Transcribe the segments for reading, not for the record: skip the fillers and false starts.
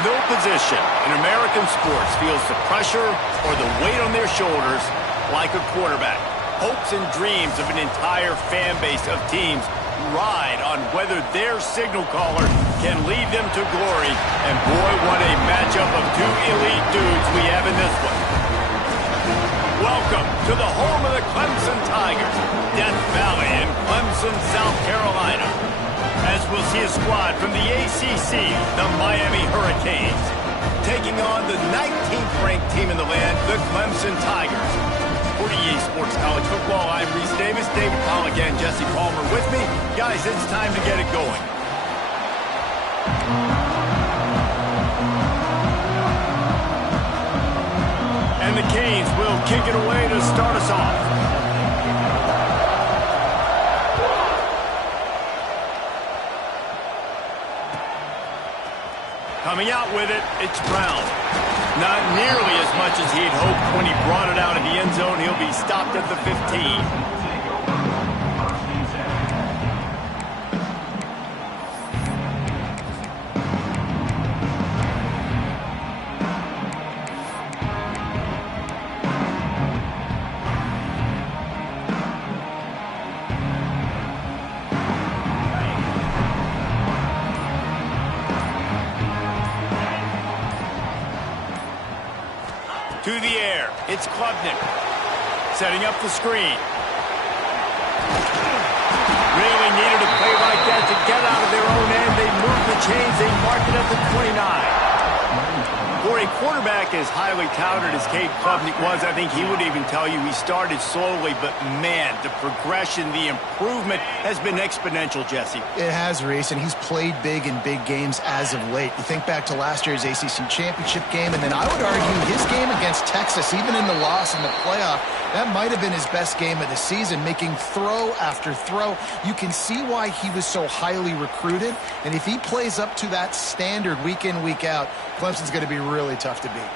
No position in American sports feels the pressure or the weight on their shoulders like a quarterback. Hopes and dreams of an entire fan base of teams ride on whether their signal caller can lead them to glory. And boy, what a matchup of two elite dudes we have in this one. Welcome to the home of the Clemson Tigers, Death Valley in Clemson, South Carolina. As we'll see a squad from the ACC, the Miami Hurricanes, taking on the 19th ranked team in the land, the Clemson Tigers. For EA Sports College Football, I'm Reese Davis, David Pollack, and Jesse Palmer with me. Guys, it's time to get it going. And the Canes will kick it away to start us off. Coming out with it, it's Brown. Not nearly as much as he'd hoped when he brought it out of the end zone. He'll be stopped at the 15. To the air, it's Klubnik, setting up the screen. Really needed a play like that to get out of their own end. They moved the chains, they marked it at the 29. For a quarterback as highly touted as Cade Klubnik was, I think he would even tell you he started slowly, but man, the progression, the improvement has been exponential, Jesse. It has, Reese, and he's played big in big games as of late. You think back to last year's ACC championship game, and then I would argue his game against Texas, even in the loss in the playoff, that might have been his best game of the season, making throw after throw. You can see why he was so highly recruited, and if he plays up to that standard week in, week out, Clemson's going to be really tough to beat.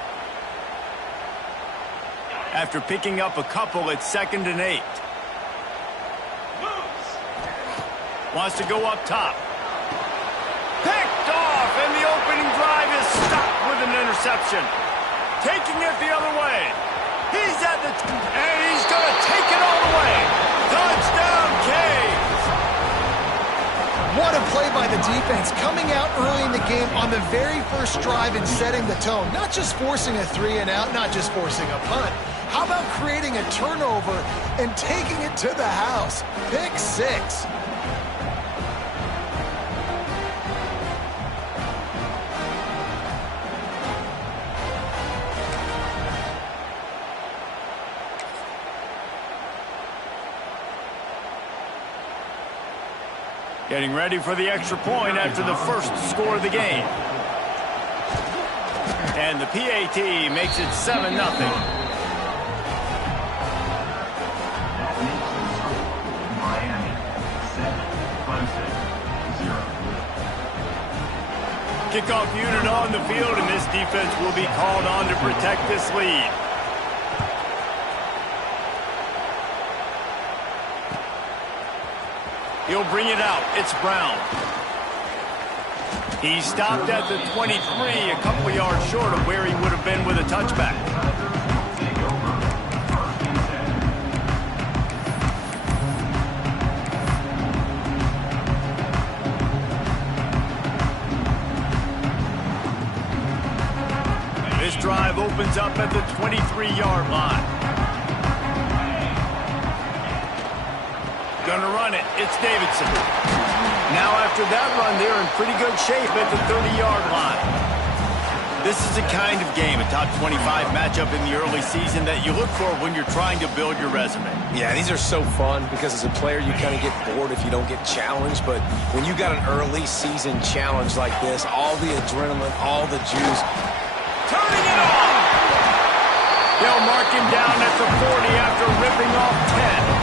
After picking up a couple, it's 2nd and 8. Wants to go up top. Picked off, and the opening drive is stopped with an interception. Taking it the other way. He's at the and he's going to take it all the way. Touchdown, Canes! What a play by the defense, coming out early in the game on the very first drive and setting the tone. Not just forcing a 3-and-out, not just forcing a punt. How about creating a turnover and taking it to the house? Pick 6. Getting ready for the extra point after the first score of the game. And the PAT makes it 7-0. Kickoff unit on the field, and this defense will be called on to protect this lead. He'll bring it out. It's Brown. He stopped at the 23, a couple yards short of where he would have been with a touchback. This drive opens up at the 23-yard line. Gonna run it. It's Davidson. Now after that run, they're in pretty good shape at the 30-yard line. This is the kind of game, a top 25 matchup in the early season that you look for when you're trying to build your resume. Yeah, these are so fun because as a player, you kind of get bored if you don't get challenged. But when you got an early season challenge like this, all the adrenaline, all the juice. Turning it on! They'll mark him down at the 40 after ripping off 10.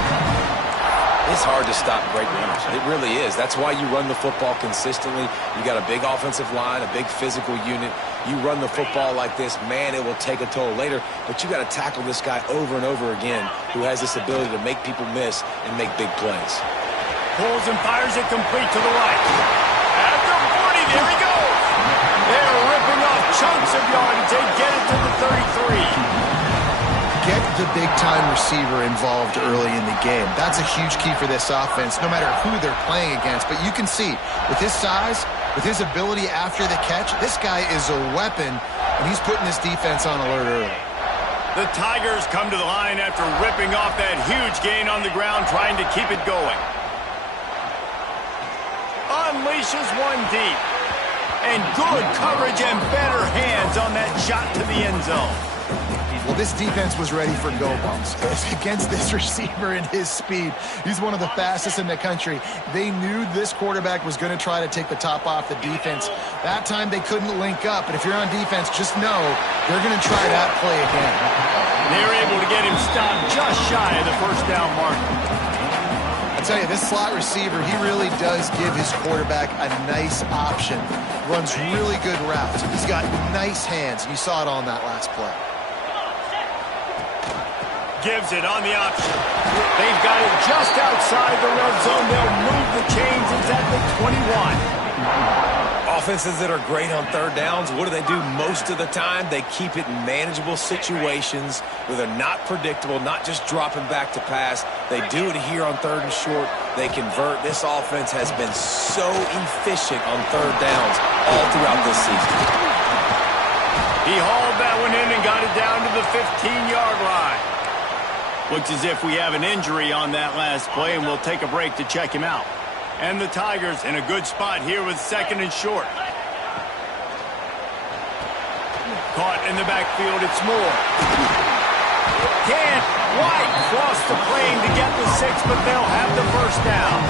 It's hard to stop great runners. It really is. That's why you run the football consistently. You got a big offensive line, a big physical unit. You run the football like this, man, it will take a toll later. But you got to tackle this guy over and over again who has this ability to make people miss and make big plays. Pulls and fires it complete to the right. At the 40, there he goes. They're ripping off chunks of yardage. They get it to the 33. Get the big-time receiver involved early in the game. That's a huge key for this offense, no matter who they're playing against. But you can see, with his size, with his ability after the catch, this guy is a weapon, and he's putting this defense on alert early. The Tigers come to the line after ripping off that huge gain on the ground, trying to keep it going. Unleashes one deep. And good coverage and better hands on that shot to the end zone. Well, this defense was ready for go balls. Against this receiver and his speed, he's one of the fastest in the country. They knew this quarterback was going to try to take the top off the defense. That time they couldn't link up, but if you're on defense, just know they're going to try that play again. They're able to get him stopped just shy of the first down marker. I tell you, this slot receiver, he really does give his quarterback a nice option. Runs really good routes. He's got nice hands, and you saw it on that last play. Gives it on the option. They've got it just outside the red zone. They'll move the chains. It's at the 21. Offenses that are great on third downs, what do? Most of the time, they keep it in manageable situations where they're not predictable, not just dropping back to pass. They do it here on third and short. They convert. This offense has been so efficient on third downs all throughout this season. He hauled that one in and got it down to the 15-yard line. Looks as if we have an injury on that last play, and we'll take a break to check him out. And the Tigers in a good spot here with second and short. Caught in the backfield, it's Moore. Can't quite cross the plane to get the 6, but they'll have the first down.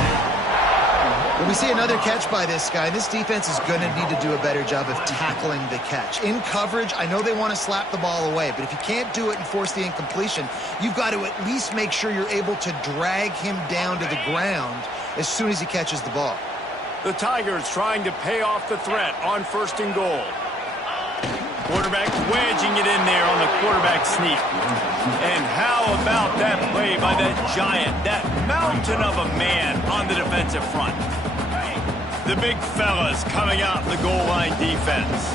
When we see another catch by this guy, this defense is going to need to do a better job of tackling the catch. In coverage, I know they want to slap the ball away, but if you can't do it and force the incompletion, you've got to at least make sure you're able to drag him down to the ground as soon as he catches the ball. The Tigers trying to pay off the threat on first and goal. Quarterback wedging it in there on the quarterback sneak. And how about that play by that giant, that mountain of a man on the defensive front? The big fellas coming out in the goal line defense.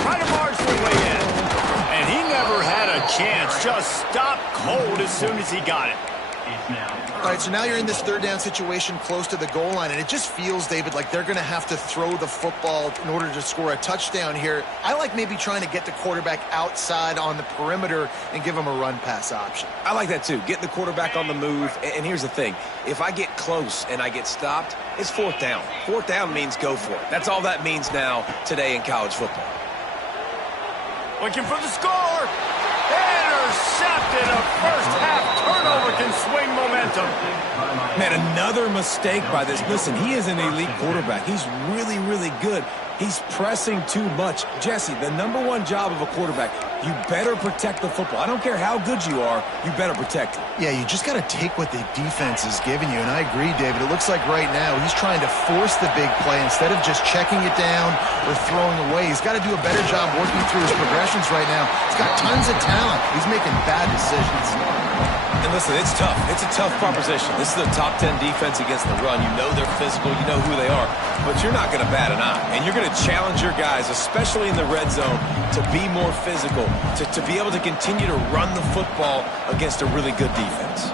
Trying to march their way in. And he never had a chance. Just stopped cold as soon as he got it. All right, so now you're in this third down situation close to the goal line, and it just feels, David, like they're going to have to throw the football in order to score a touchdown here. I like maybe trying to get the quarterback outside on the perimeter and give him a run-pass option. I like that, too. Getting the quarterback on the move. And here's the thing. If I get close and I get stopped, it's fourth down. Fourth down means go for it. That's all that means now today in college football. Looking for the score. Intercepted. A first-half turnover can swing momentum. Man, another mistake by this. Listen, he is an elite quarterback. He's really, really good. He's pressing too much. Jesse, the #1 job of a quarterback, you better protect the football. I don't care how good you are, you better protect it. Yeah, you just got to take what the defense is giving you, and I agree, David. It looks like right now he's trying to force the big play instead of just checking it down or throwing away. He's got to do a better job working through his progressions right now. He's got tons of talent. He's making bad decisions. And listen, it's tough. It's a tough proposition. This is a top 10 defense against the run. You know they're physical. You know who they are. But you're not going to bat an eye. And you're going to challenge your guys, especially in the red zone, to be more physical, to be able to continue to run the football against a really good defense.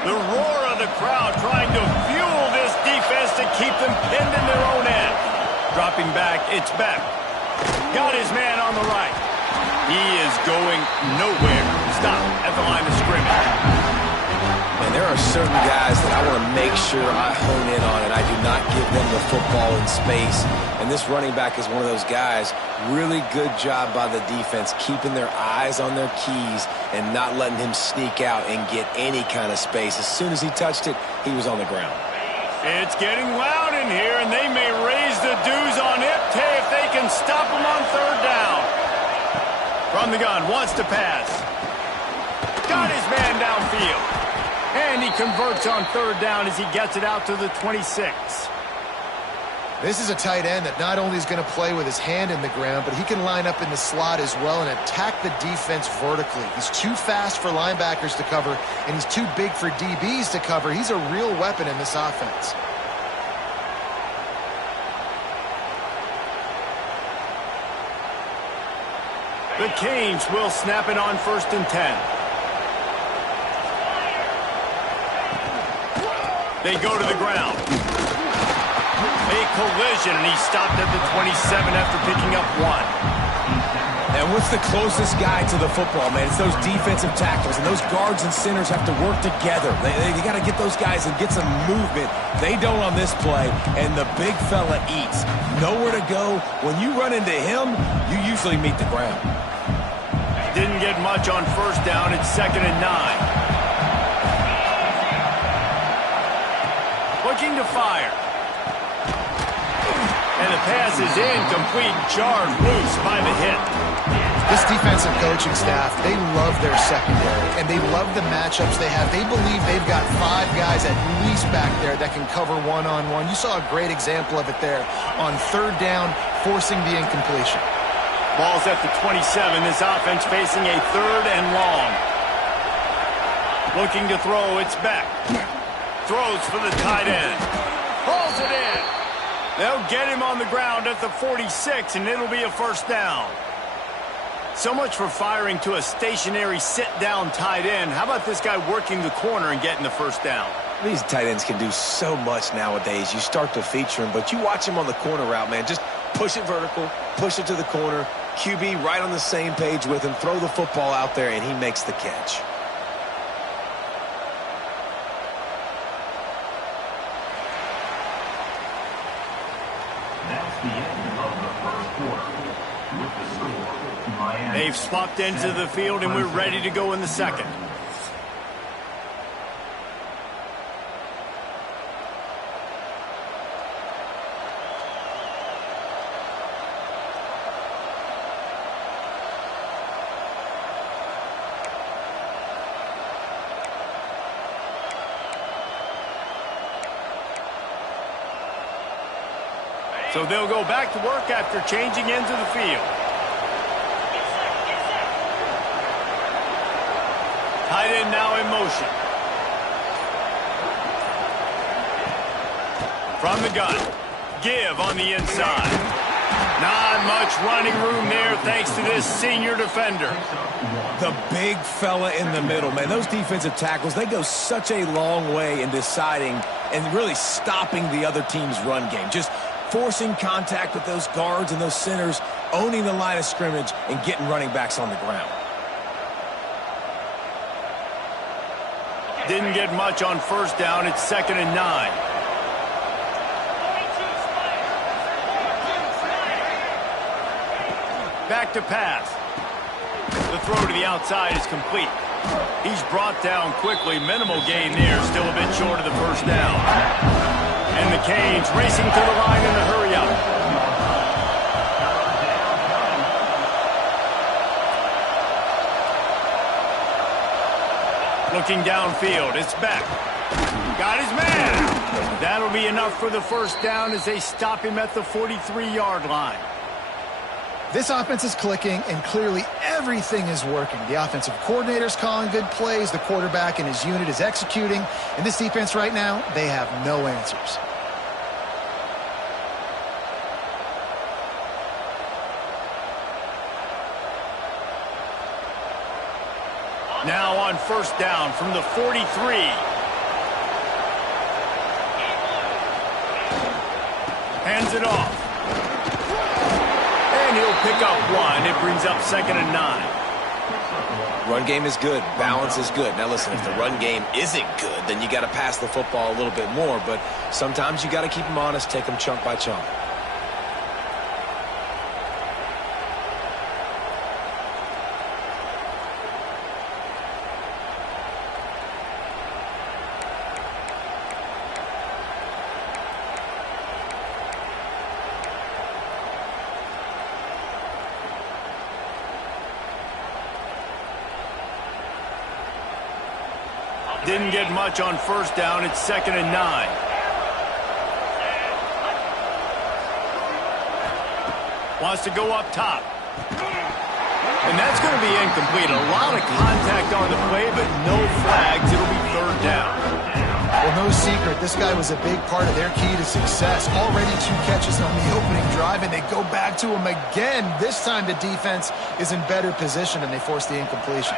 The roar of the crowd trying to fuel this defense to keep them pinned in their own end. Dropping back, it's Beck. Got his man on the right. He is going nowhere. Stop at the line of scrimmage. And there are certain guys that I want to make sure I hone in on, and I do not give them the football in space. And this running back is one of those guys. Really good job by the defense, keeping their eyes on their keys and not letting him sneak out and get any kind of space. As soon as he touched it, he was on the ground. It's getting loud in here, and they may raise the dues on Ipte if they can stop him on third down. From the gun, wants to pass. Got his man downfield. And he converts on third down as he gets it out to the 26. This is a tight end that not only is going to play with his hand in the ground, but he can line up in the slot as well and attack the defense vertically. He's too fast for linebackers to cover, and he's too big for DBs to cover. He's a real weapon in this offense. The Canes will snap it on 1st and 10. They go to the ground. A collision, and he's stopped at the 27 after picking up 1. And what's the closest guy to the football, man? It's those defensive tackles, and those guards and centers have to work together. They got to get those guys and get some movement. They don't on this play, and the big fella eats. Nowhere to go. When you run into him, you usually meet the ground. Didn't get much on 1st down. It's 2nd and 9. Looking to fire. And the pass is incomplete, jarred loose by the hit. This defensive coaching staff, they love their secondary, and they love the matchups they have. They believe they've got 5 guys at least back there that can cover one-on-one. You saw a great example of it there on 3rd down, forcing the incompletion. Ball's at the 27. This offense facing a 3rd and long. Looking to throw, it's back. Throws for the tight end. Pulls it in. They'll get him on the ground at the 46, and it'll be a 1st down. So much for firing to a stationary sit-down tight end. How about this guy working the corner and getting the 1st down? These tight ends can do so much nowadays. You start to feature him, but you watch him on the corner route, man. Just push it vertical, push it to the corner. QB right on the same page with him. Throw the football out there, and he makes the catch. That's the end of the 1st quarter. With the score, Miami. They've swapped into the field, and we're ready to go in the 2nd. So they'll go back to work after changing into the field. Tight end now in motion. From the gun. Give on the inside. Not much running room there thanks to this senior defender. The big fella in the middle, man. Those defensive tackles, they go such a long way in deciding and really stopping the other team's run game. Just forcing contact with those guards and those centers, owning the line of scrimmage, and getting running backs on the ground. Didn't get much on 1st down. It's 2nd and 9. Back to pass. The throw to the outside is complete. He's brought down quickly. Minimal gain there. Still a bit short of the 1st down. And the Canes racing to the line in the hurry-up. Looking downfield, it's back. Got his man. That'll be enough for the 1st down as they stop him at the 43-yard line. This offense is clicking, and clearly everything is working. The offensive coordinator's calling good plays. The quarterback and his unit is executing. And this defense right now, they have no answers. Now on 1st down from the 43. Hands it off. And he'll pick up 1. It brings up 2nd and 9. Run game is good. Balance is good. Now listen, if the run game isn't good, then you got to pass the football a little bit more. But sometimes you got to keep them honest, take them chunk by chunk. Didn't get much on 1st down. It's 2nd and 9. Wants to go up top. And that's going to be incomplete. A lot of contact on the play, but no flags. It'll be third down. Well, no secret, this guy was a big part of their key to success. Already 2 catches on the opening drive, and they go back to him again. This time the defense is in better position, and they force the incompletion.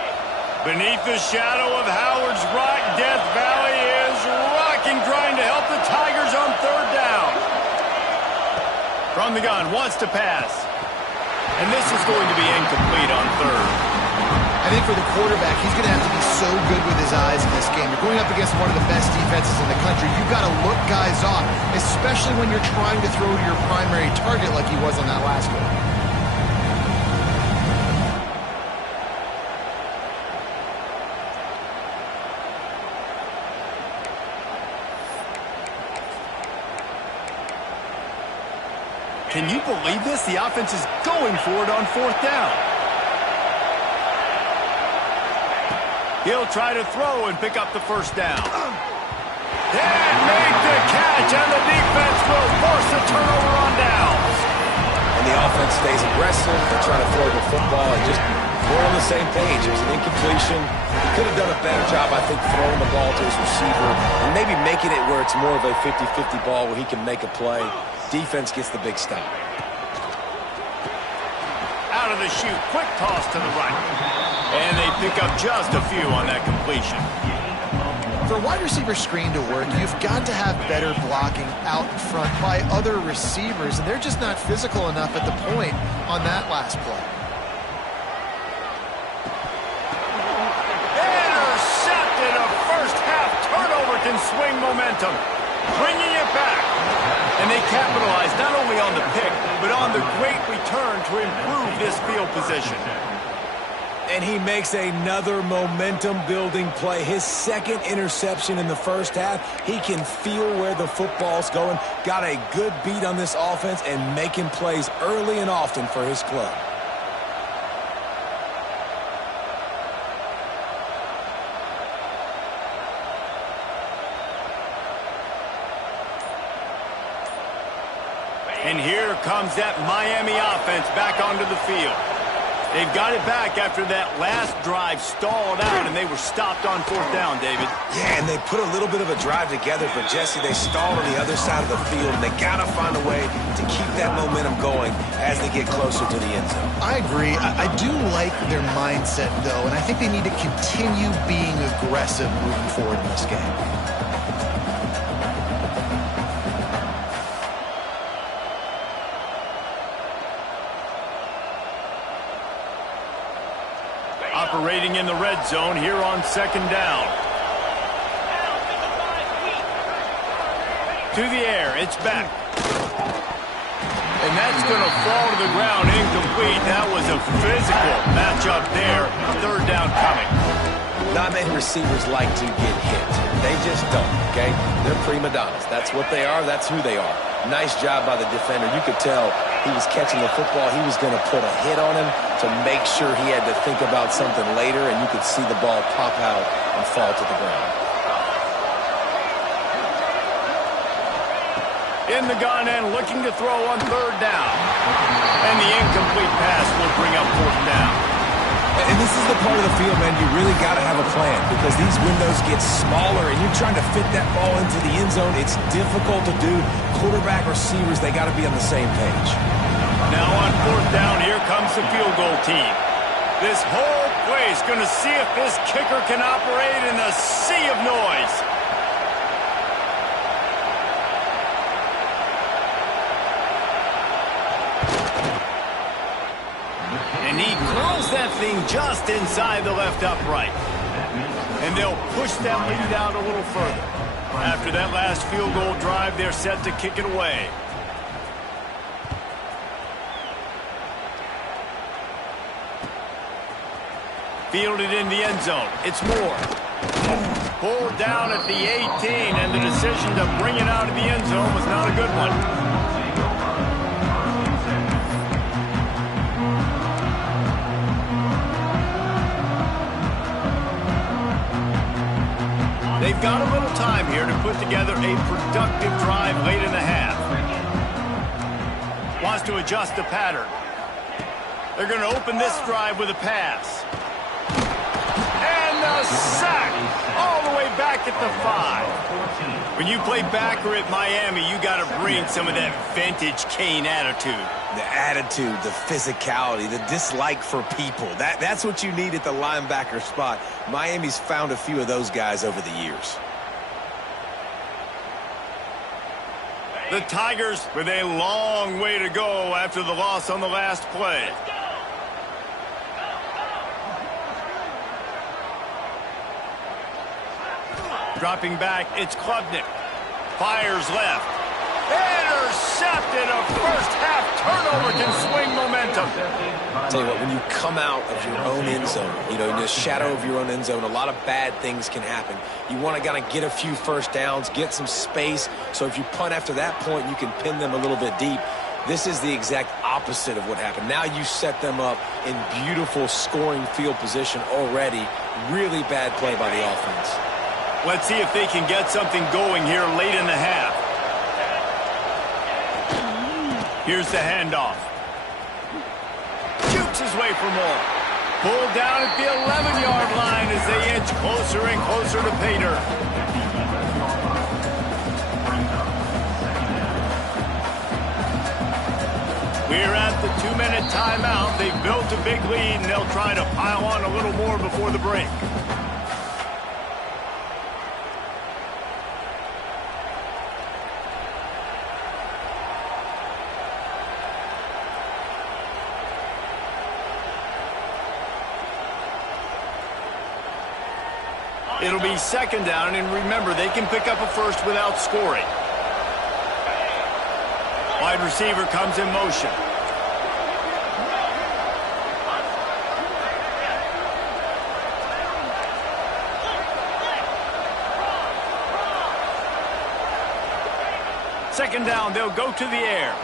Beneath the shadow of Howard's Rock, Death Valley is rocking, trying to help the Tigers on third down. From the gun, wants to pass. And this is going to be incomplete on third. I think for the quarterback, he's going to have to be so good with his eyes in this game. You're going up against one of the best defenses in the country. You've got to look guys off, especially when you're trying to throw to your primary target like he was on that last one. Can you believe this? The offense is going for it on fourth down. He'll try to throw and pick up the first down. And make the catch, and the defense will force a turnover on downs. And the offense stays aggressive. They're trying to throw the football and just we're on the same page. It was an incompletion. He could have done a better job, I think, throwing the ball to his receiver and maybe making it where it's more of a 50-50 ball where he can make a play. Defense gets the big stop. Out of the chute, quick toss to the right. And they pick up just a few on that completion. For a wide receiver screen to work, you've got to have better blocking out in front by other receivers, and they're just not physical enough at the point on that last play. Intercepted. A first-half turnover can swing momentum, bringing it back. And they capitalize not only on the pick, but on the great return to improve this field position. And he makes another momentum-building play. His second interception in the first half. He can feel where the football's going. Got a good beat on this offense and making plays early and often for his club. And here comes that Miami offense back onto the field. They've got it back after that last drive stalled out, and they were stopped on fourth down, David. Yeah, and they put a little bit of a drive together, but Jesse, they stalled on the other side of the field, and they got to find a way to keep that momentum going as they get closer to the end zone. I agree. I do like their mindset, though, and I think they need to continue being aggressive moving forward in this game. Operating in the red zone here on second down. To the air, it's back. And that's going to fall to the ground, incomplete. That was a physical matchup there. Third down coming. Not many receivers like to get hit. They just don't, okay? They're prima donnas. That's what they are. That's who they are. Nice job by the defender. You could tell he was catching the football. He was going to put a hit on him to make sure he had to think about something later, and you could see the ball pop out and fall to the ground. In the gun and looking to throw on third down. And the incomplete pass will bring up fourth down. And this is the part of the field, man, you really got to have a plan because these windows get smaller and you're trying to fit that ball into the end zone. It's difficult to do. Quarterback, receivers, they got to be on the same page. Now on fourth down, here comes the field goal team. This whole place going to see if this kicker can operate in a sea of noise. And he curls that thing just inside the left upright. And they'll push that lead out a little further. After that last field goal drive, they're set to kick it away. Fielded in the end zone. It's Moore. Pulled down at the 18, and the decision to bring it out of the end zone was not a good one. They've got a little time here to put together a productive drive late in the half. Wants to adjust the pattern. They're going to open this drive with a pass. And a sack all the way back at the 5. When you play backer at Miami, you got to bring some of that vintage Kane attitude. The attitude, the physicality, the dislike for people. That's what you need at the linebacker spot. Miami's found a few of those guys over the years. The Tigers with a long way to go after the loss on the last play. Dropping back, it's Klubnik. Fires left. Intercepted. A first-half turnover can swing momentum. Tell you what, when you come out of your own end zone, in the shadow of your own end zone, a lot of bad things can happen. You want to kind of get a few first downs, get some space, so if you punt after that point, you can pin them a little bit deep. This is the exact opposite of what happened. Now you set them up in beautiful scoring field position already. Really bad play by the offense. Let's see if they can get something going here late in the half. Here's the handoff. Shoots his way for more. Pulled down at the 11-yard line as they inch closer and closer to pay dirt. We're at the 2-minute timeout. They've built a big lead, and they'll try to pile on a little more before the break. It'll be second down, and remember, they can pick up a first without scoring. Wide receiver comes in motion. Second down, they'll go to the air.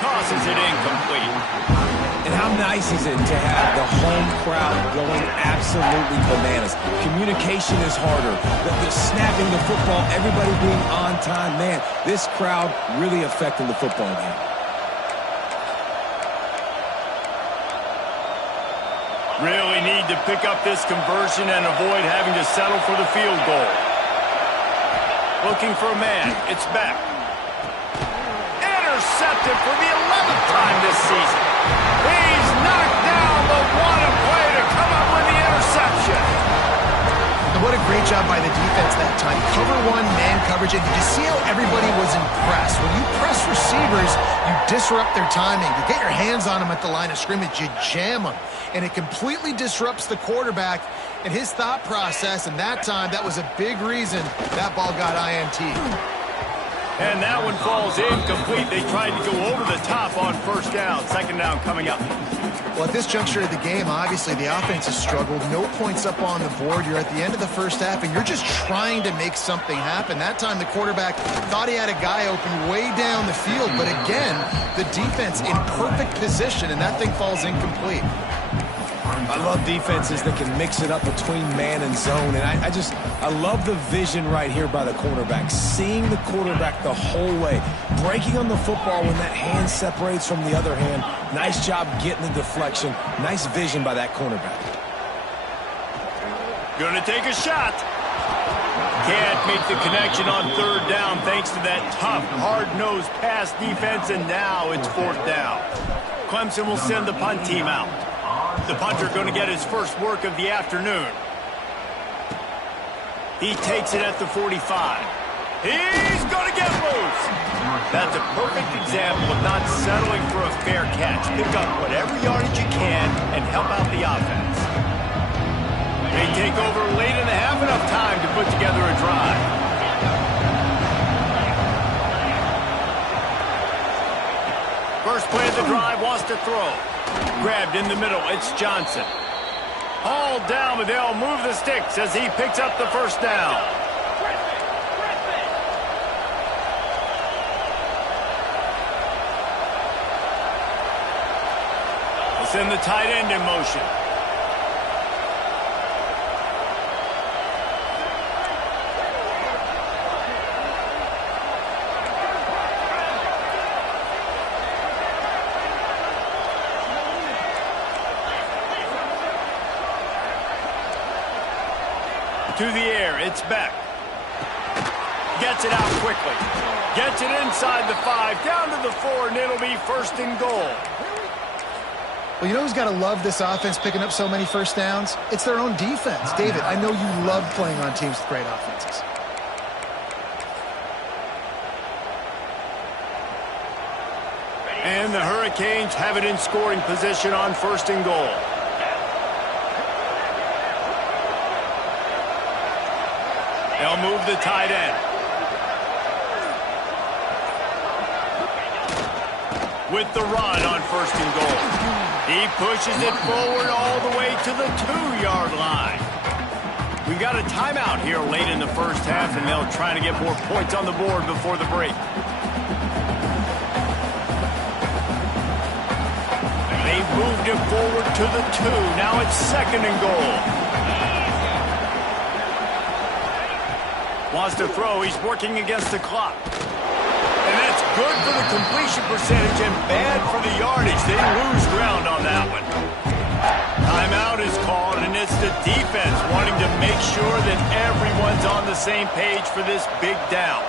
Tosses it incomplete. And how nice is it to have the home crowd going absolutely bananas? Communication is harder. The snapping the football, everybody being on time. Man, this crowd really affecting the football game. Really need to pick up this conversion and avoid having to settle for the field goal. Looking for a man. It's back. Intercepted for the 11th time this season. He's knocked down, but what a play to come up with the interception. And what a great job by the defense that time. Cover one, man coverage, and did you see how everybody was impressed? When you press receivers, you disrupt their timing. You get your hands on them at the line of scrimmage, you jam them, and it completely disrupts the quarterback and his thought process, and that time, that was a big reason that ball got INT. And that one falls incomplete. They tried to go over the top on first down. Second down coming up. Well, at this juncture of the game, obviously the offense has struggled. No points up on the board. You're at the end of the first half, and you're just trying to make something happen. That time the quarterback thought he had a guy open way down the field. But again, the defense in perfect position, and that thing falls incomplete. I love defenses that can mix it up between man and zone, and I love the vision right here by the cornerback, seeing the quarterback the whole way, breaking on the football when that hand separates from the other hand. Nice job getting the deflection. Nice vision by that cornerback. Gonna take a shot. Can't make the connection on third down thanks to that tough, hard-nosed pass defense, and now it's fourth down. Clemson will send the punt team out. The punter going to get his first work of the afternoon. He takes it at the 45. He's going to get loose. That's a perfect example of not settling for a fair catch. Pick up whatever yardage you can and help out the offense. They take over late in the half, enough time to put together a drive. First play of the drive, wants to throw. Grabbed in the middle, it's Johnson. Hauled down, but they'll move the sticks as he picks up the first down. We'll send the tight end in motion. through the air. It's Beck. Gets it out quickly. Gets it inside the 5, down to the 4, and it'll be first and goal. Well, you know who's got to love this offense picking up so many first downs? It's their own defense. David, I know you love playing on teams with great offenses. And the Hurricanes have it in scoring position on first and goal. They'll move the tight end. With the run on first and goal. He pushes it forward all the way to the 2-yard line. We've got a timeout here late in the first half, and they'll try to get more points on the board before the break. They moved it forward to the 2. Now it's second and goal. Wants to throw. He's working against the clock. And that's good for the completion percentage and bad for the yardage. They lose ground on that one. Timeout is called, and it's the defense wanting to make sure that everyone's on the same page for this big down.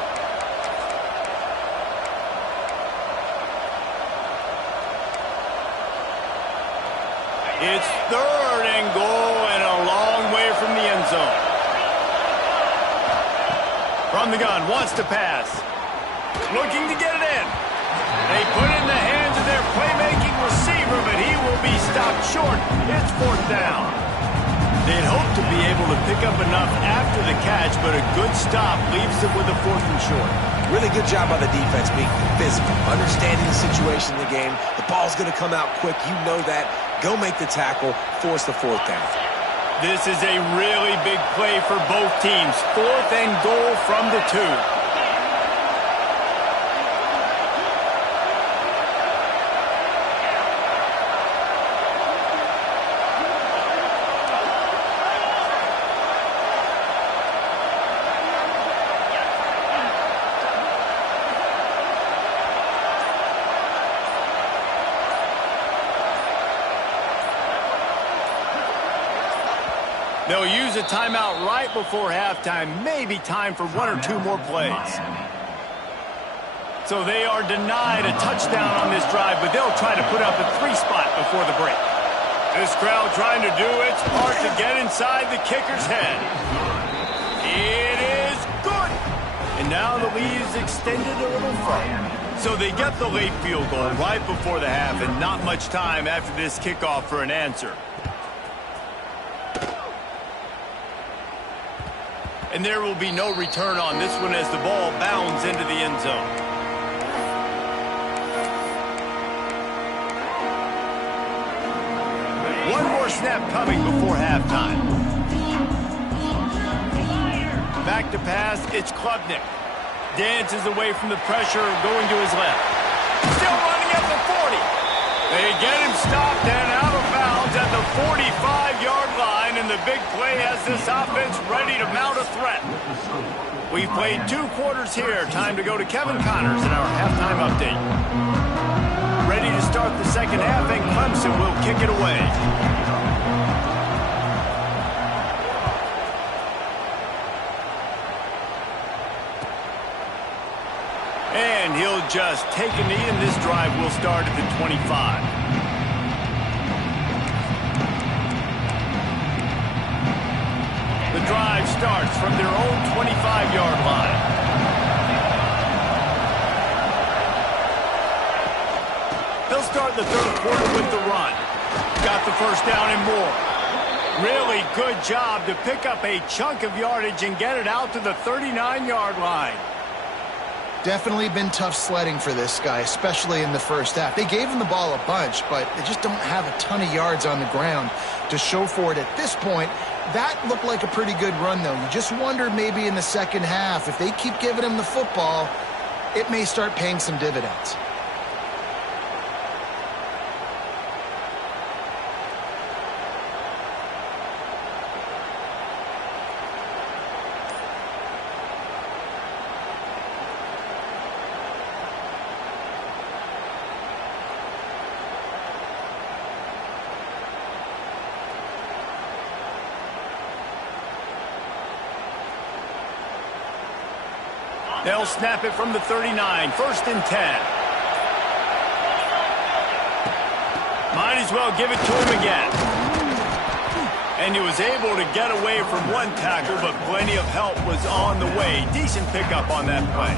It's third and goal and a long way from the end zone. From the gun, wants to pass. Looking to get it in. They put it in the hands of their playmaking receiver, but he will be stopped short. It's fourth down. They'd hope to be able to pick up enough after the catch, but a good stop leaves them with a 4th and short. Really good job by the defense being physical, understanding the situation in the game. The ball's going to come out quick. You know that. Go make the tackle, force the 4th down. This is a really big play for both teams. 4th and goal from the 2. They'll use a timeout right before halftime. Maybe time for 1 or 2 more plays. So they are denied a touchdown on this drive, but they'll try to put up a 3 spot before the break. This crowd trying to do its part to get inside the kicker's head. It is good. And now the lead is extended a little further. So they get the late field goal right before the half, and not much time after this kickoff for an answer. And there will be no return on this one as the ball bounds into the end zone. One more snap coming before halftime. Back to pass, it's Klubnik. Dances away from the pressure, going to his left. Still running at the 40. They get him stopped and out of bounds at the 45-yard line, and the big play has this offense ready to mount a threat. We've played 2 quarters here. Time to go to Kevin Connors in our halftime update. Ready to start the second half, and Clemson will kick it away. And he'll just take a knee, and this drive will start at the 25. The drive starts from their own 25-yard line. They'll start the third quarter with the run. Got the first down and more. Really good job to pick up a chunk of yardage and get it out to the 39-yard line. Definitely been tough sledding for this guy, especially in the first half. They gave him the ball a bunch, but they just don't have a ton of yards on the ground to show for it at this point. That looked like a pretty good run, though. You just wonder maybe in the second half, if they keep giving him the football, it may start paying some dividends. They'll snap it from the 39, 1st and 10. Might as well give it to him again. And he was able to get away from one tackle, but plenty of help was on the way. Decent pickup on that play.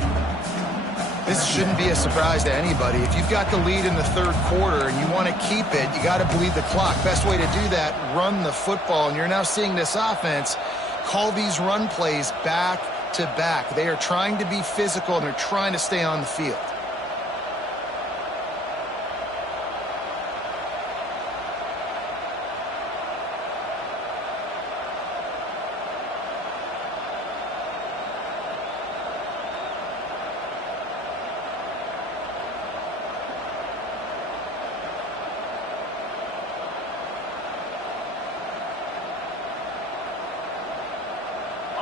This shouldn't be a surprise to anybody. If you've got the lead in the 3rd quarter and you want to keep it, you got to bleed the clock. Best way to do that, run the football. And you're now seeing this offense call these run plays back to back. They are trying to be physical, and they're trying to stay on the field.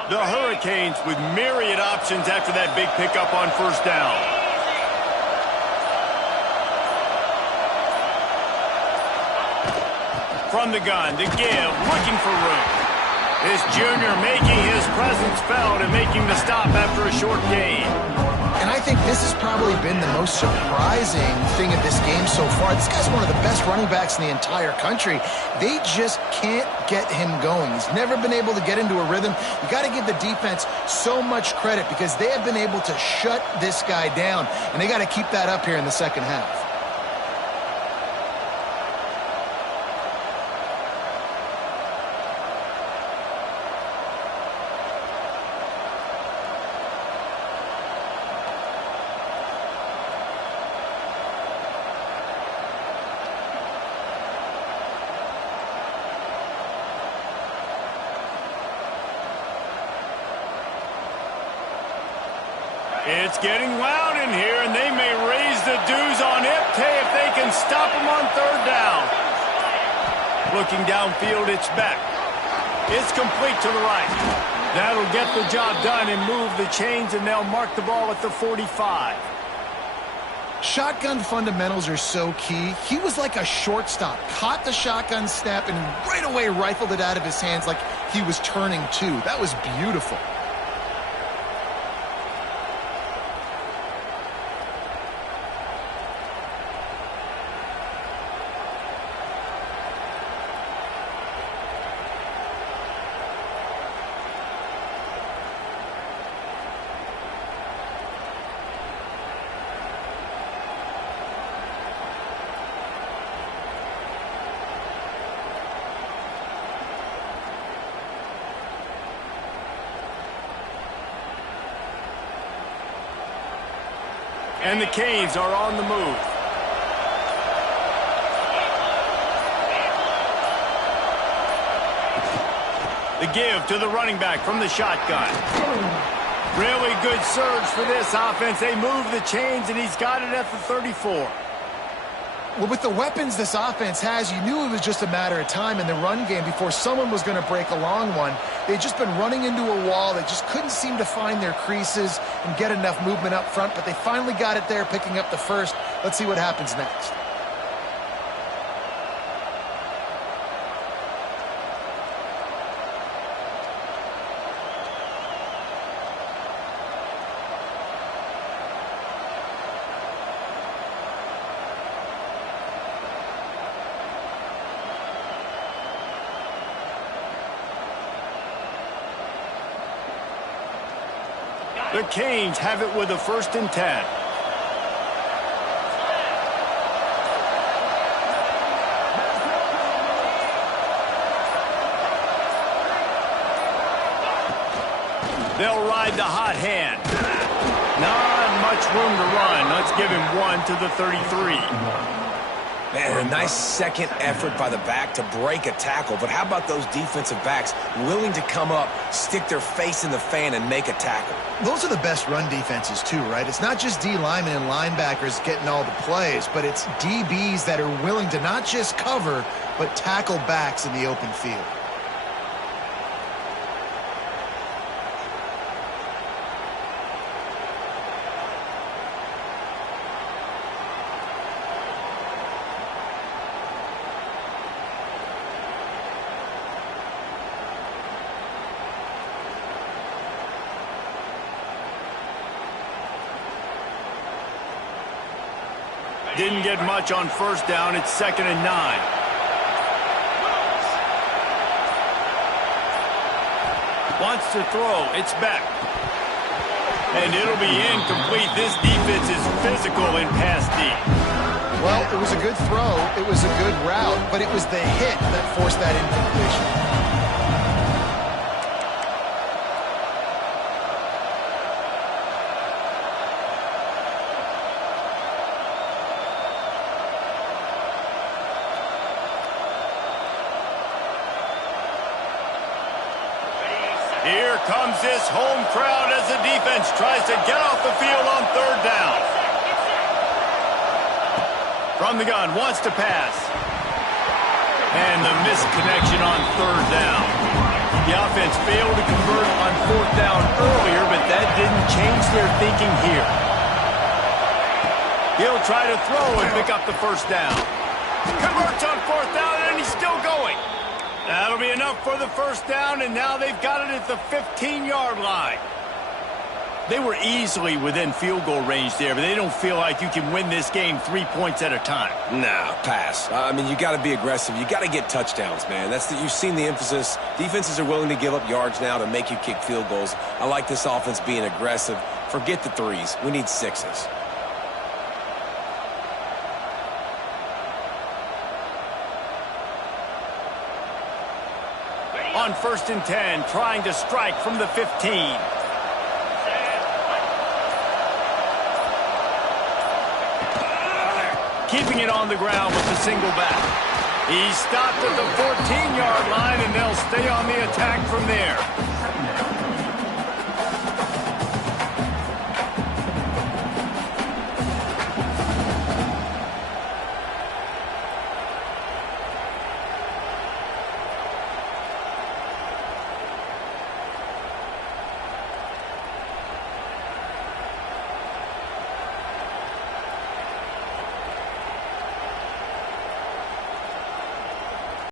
The Hurricanes with myriad options after that big pickup on 1st down. From the gun, to give, looking for room. This junior making his presence felt and making the stop after a short gain. And I think this has probably been the most surprising thing of this game so far. This guy's one of the best running backs in the entire country. They just can't get him going. He's never been able to get into a rhythm. You got to give the defense so much credit because they have been able to shut this guy down, and they got to keep that up here in the 2nd half. It's getting loud in here, and they may raise the dues on Iptay if they can stop him on 3rd down. Looking downfield, it's Beck. It's complete to the right. That'll get the job done and move the chains, and they'll mark the ball at the 45. Shotgun fundamentals are so key. He was like a shortstop, caught the shotgun snap, and right away rifled it out of his hands like he was turning two. That was beautiful. And the Canes are on the move. The give to the running back from the shotgun. Really good surge for this offense. They move the chains, and he's got it at the 34. Well, with the weapons this offense has, you knew it was just a matter of time in the run game before someone was going to break a long one. They'd just been running into a wall. They just couldn't seem to find their creases and get enough movement up front, but they finally got it there, picking up the first. Let's see what happens next. The Canes have it with a 1st and 10. They'll ride the hot hand. Not much room to run. Let's give him 1 to the 33. Man, a nice second effort by the back to break a tackle. But how about those defensive backs willing to come up, stick their face in the fan, and make a tackle? Those are the best run defenses too, right? It's not just D linemen and linebackers getting all the plays, but it's DBs that are willing to not just cover, but tackle backs in the open field. Didn't get much on first down. It's 2nd and 9. Wants to throw. It's back. And it'll be incomplete. This defense is physical in pass D. Well, it was a good throw. It was a good route, but it was the hit that forced that incompletion. Here comes this home crowd as the defense tries to get off the field on 3rd down. From the gun, wants to pass. And the missed connection on 3rd down. The offense failed to convert on 4th down earlier, but that didn't change their thinking here. He'll try to throw and pick up the 1st down. Converts on 4th down, and he's still going. That'll be enough for the 1st down, and now they've got it at the 15-yard line. They were easily within field goal range there, but they don't feel like you can win this game 3 points at a time. Nah, pass. I mean, you got to be aggressive. You got to get touchdowns, man. You've seen the emphasis. Defenses are willing to give up yards now to make you kick field goals. I like this offense being aggressive. Forget the 3s. We need 6s. On 1st and 10, trying to strike from the 15. Keeping it on the ground with the single back. He stopped at the 14-yard line, and they'll stay on the attack from there.